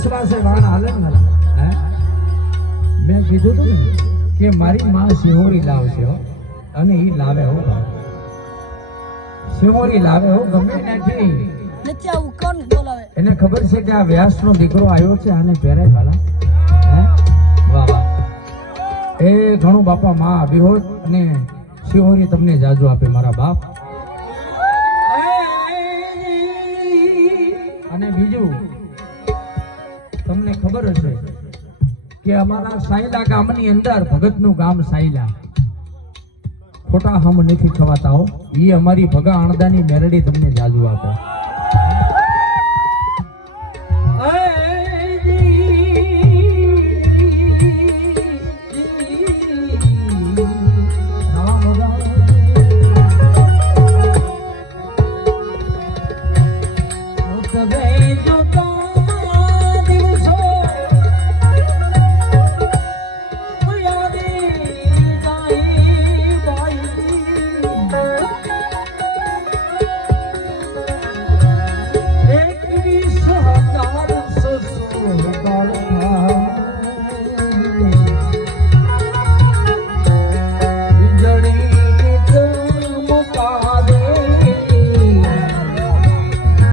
વિશ્વાસે વાણ હાલે ને હે મેં કીધું તું ને કે મારી માં શિહોરી લાવશે હો અને ઈ લાવે હો શિહોરી લાવે હો ગમે નથી નથી આવું કોણ બોલાવે એને ખબર છે કે આ વ્યાસનો દીકરો આવ્યો છે આને પહેરાય વાલા હે વાહ વાહ એ ઘણું બાપા માં વિહોત અને શિહોરી તમને જાજુ આપે મારા બાપ અને બીજું તમને ખબર હશે કે અમારા સાયલા ગામની અંદર ભગતનું ગામ સાયલા ખોટા હમ નથી ખવાતા હો એ અમારી ભગા અણદાની મેરડી તમને જાજુ આપે